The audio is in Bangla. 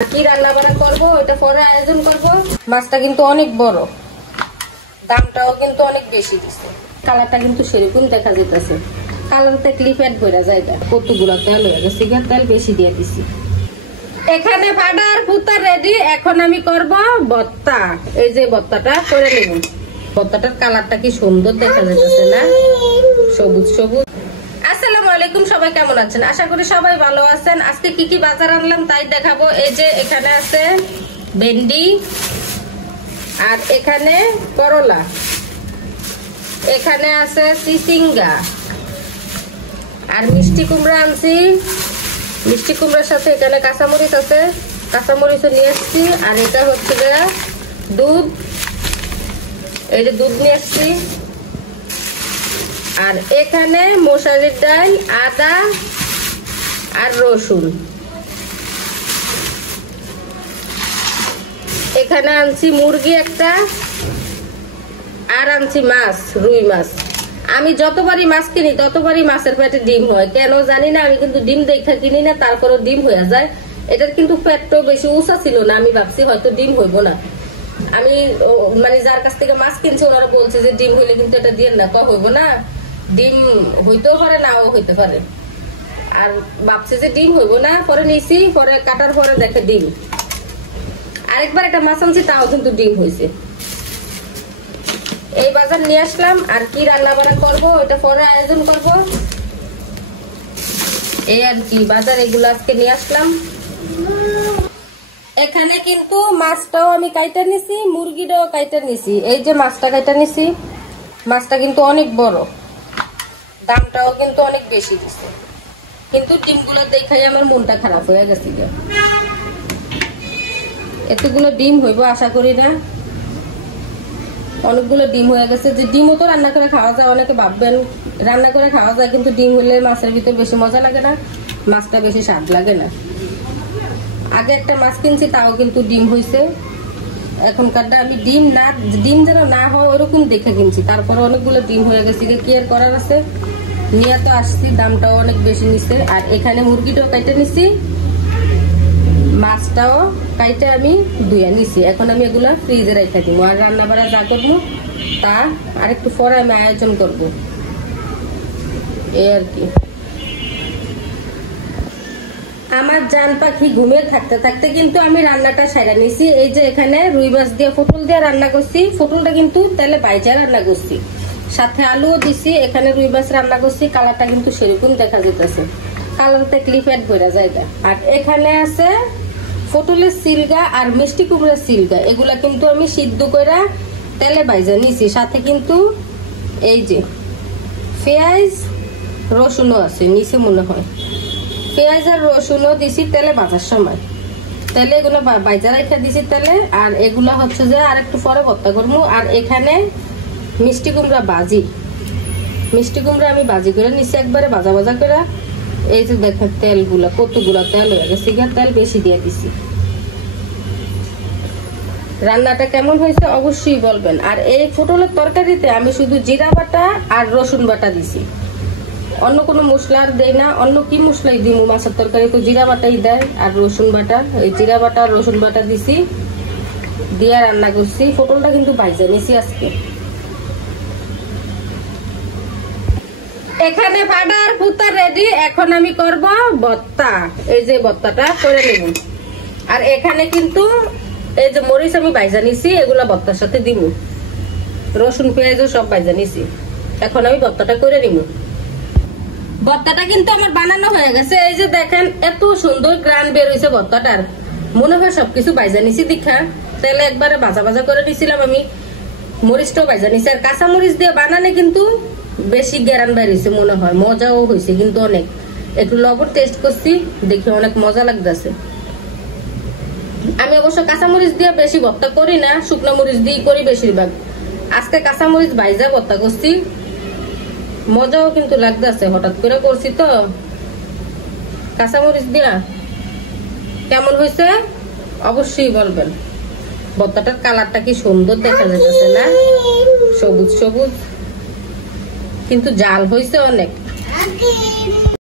কি রান্না বান্না করবো এটা পরে আয়োজন করবো। মাছটা কিন্তু অনেক বড়, দামটাও কিন্তু অনেক বেশি দিচ্ছে। কালারটা কিন্তু সেরকম দেখা যেতেছে, কালারতে ক্লিপেট ভরা যায়। কতগুলো তেল হয়ে গেছে, তেল বেশি দিয়ে দিছি। এখানে ভাড়ার পুতা রেডি। এখন আমি করব ভর্তা। এই যে ভর্তাটা করে নেব। ভর্তাটার কালারটা কি সুন্দর দেখা যাচ্ছে না, সবুজ সবুজ। আসসালামু আলাইকুম, সবাই কেমন আছেন? আশা করি সবাই ভালো আছেন। আজকে কি কি বাজার আনলাম তাই দেখাবো। এই যে এখানে আছে ভেন্ডি, আর এখানে করলা, এখানে আছে চিচিঙ্গা, আর মিষ্টি কুমড়া আনছি। মিষ্টি কুমড়ার সাথে এখানে কাঁচামরিচ আছে, কাঁচামরিচও নিয়ে এসছি। আর এটা হচ্ছে দুধ, এই যে দুধ নিয়ে এসছি। আর এখানে মশারির ডাল, আদা আর রসুন। এখানে আনছি মুরগি একটা, আর আনছি মাছ, রুই মাছ। আমি যতবারই মাছ কিনি ততবারই মাছের পেটে ডিম হয়, কেন জানি না। আমি কিন্তু ডিম দেখা কিনি না, তারপরও ডিম হয়ে যায়। এটার কিন্তু পেটটাও বেশি উঁচা ছিল না, আমি ভাবছি হয়তো ডিম হইব না। আমি মানে যার কাছ থেকে মাছ কিনছি ওনারা বলছে যে ডিম হইলে কিন্তু এটা দিয়ে না, হইব না। ডিম হইতেও পারে, নাও হইতে পারে। আর ভাবছে যে ডিম হইব না, পরে নিছি, পরে কাটার পরে দেখে ডিম। আরেকবার একটা মাছ আনছি, তাও কিন্তু ডিম হয়েছে। এই বাজার নিয়ে আসলাম। আর কি রান্না বান্না করবো এটা পরে আয়োজন করব, এই আর কি। বাজার এগুলো আজকে নিয়ে আসলাম। এখানে কিন্তু মাছটাও আমি কাইটা নিছি, মুরগিটাও কাইটা নিছি। এই যে মাছটা কাইটা নিছি, মাছটা কিন্তু অনেক বড়, দামটাও কিন্তু অনেক বেশি দিচ্ছে। কিন্তু ডিমগুলো দেখাই আমার মনটা খারাপ হয়ে গেছে। এতগুলো ডিম হইব আশা করি না। অনেকগুলো ডিম হয়ে গেছে। যে ডিমও তো রান্না করে খাওয়া যায়, অনেকে ভাববেন রান্না করে খাওয়া যায়, কিন্তু ডিম হলে মাছের ভিতরে বেশি মজা লাগে না, মাছটা বেশি স্বাদ লাগে না। আগে একটা মাছ কিনছি, তাও কিন্তু ডিম হয়েছে। এখনকারটা আমি ডিম যেন না হয় ওরকম দেখে কিনছি, তারপরে অনেকগুলো ডিম হয়ে গেছে। কি আর করার আছে, নিয়ে তো আসছি, দামটাও অনেক বেশি নিচ্ছে। আর এখানে মুরগিটাও কাইটে নিছি, মাছটাও কাইটে আমি ধুয়ে নিছি। এখন আমি এগুলা ফ্রিজে রেখে দিব। আর রান্না বাড়া যা করবো তা আরেকটু পরে আমি আয়োজন করবো, এই আর কি। আমার জান পাখি ঘুমিয়ে থাকতে থাকতে কিন্তু আমি রান্নাটা সাইরা নিছি। এই যে এখানে রুই মাছ দিয়ে পটল দিয়ে রান্না করছি। পটলটা কিন্তু তেলে বাইজা রান্না করছি, সাথে আলুও দিছি। এখানে রুই মাছ রান্না করছি, কালারটা কিন্তু সেরকম দেখা যেতেছে, কালারতে ক্লিপেট ভরা যায়। আর এখানে আছে পটলের সিলগা আর মিষ্টি কুমড়ার সিলগা, এগুলা কিন্তু আমি সিদ্ধ করে তেলে বাইজা নিছি। সাথে কিন্তু এই যে পেঁয়াজ রসুনও আছে নিচে মনে হয়, পেঁয়াজ আর রসুনও দিছি তেলে ভাজার সময়। তেলে এগুলো বাইজা রেখে দিছি তেলে। আর এগুলা হচ্ছে যে আর একটু পরে ভর্তা করবো। আর এখানে মিষ্টি কুমড়া ভাজি, মিষ্টি কুমড়া আমি ভাজি করে নিছি একবারে ভাজা ভাজা করে। এই যে দেখেন তেলগুলা কতগুলা তেল হয়ে গেছে, তেল বেশি দিয়ে দিছি। রান্নাটা কেমন হয়েছে অবশ্যই বলবেন। আর এই পটলের তরকারিতে আমি শুধু জিরা বাটা আর রসুন বাটা দিছি, অন্য কোনো মশলা আর দেয় না। অন্য কি মশলাই দিব মাছের তরকারি, তো জিরা বাটাই দেয় আর রসুন বাটা। ওই জিরা বাটা আর রসুন বাটা দিছি, দিয়ে রান্না করছি। পটলটা কিন্তু ভাইজা নিছি আজকে। এখানে ভাড়ার পুতা রেডি। এখন আমি করব ভর্তা। এই যে ভর্তাটা করে নেব। আর এখানে কিন্তু এই যে মরিচ আমি ভাইজা নিছি, এগুলা ভর্তার সাথে দিব। রসুন পেঁয়াজও সব ভাইজা নিছি। এখন আমি ভর্তাটা করে নিব। ভর্তাটা কিন্তু আমার বানানো হয়ে গেছে। এই যে দেখেন এত সুন্দর গ্রান বের হয়েছে ভর্তাটার, মনে হয় সবকিছু ভাইজা নিছি। দীক্ষা তেলে একবারে ভাজা ভাজা করে নিছিলাম আমি, মরিচটাও ভাইজা নিছি। আর কাঁচা মরিচ দিয়ে বানালে কিন্তু বেশি গ্যারান বের হয়েছে মনে হয়, মজাও হয়েছে কিন্তু অনেক। একটু লবণ টেস্ট করছি, দেখে অনেক মজা লাগতেছে। আমি অবশ্য কাঁচামরিচ দিয়ে বেশি ভর্তা করি না, শুকনো মরিচ দিয়ে করি বেশিরভাগ। আজকে কাঁচামরিচ ভাইজা ভর্তা করছি, মজাও কিন্তু লাগতেছে। হঠাৎ করে করছি তো কাঁচামরিচ দিয়া। কেমন হয়েছে অবশ্যই বলবেন। ভর্তাটার কালারটা কি সুন্দর দেখা যাচ্ছে না, সবুজ সবুজ, কিন্তু জাল হয়েছে অনেক।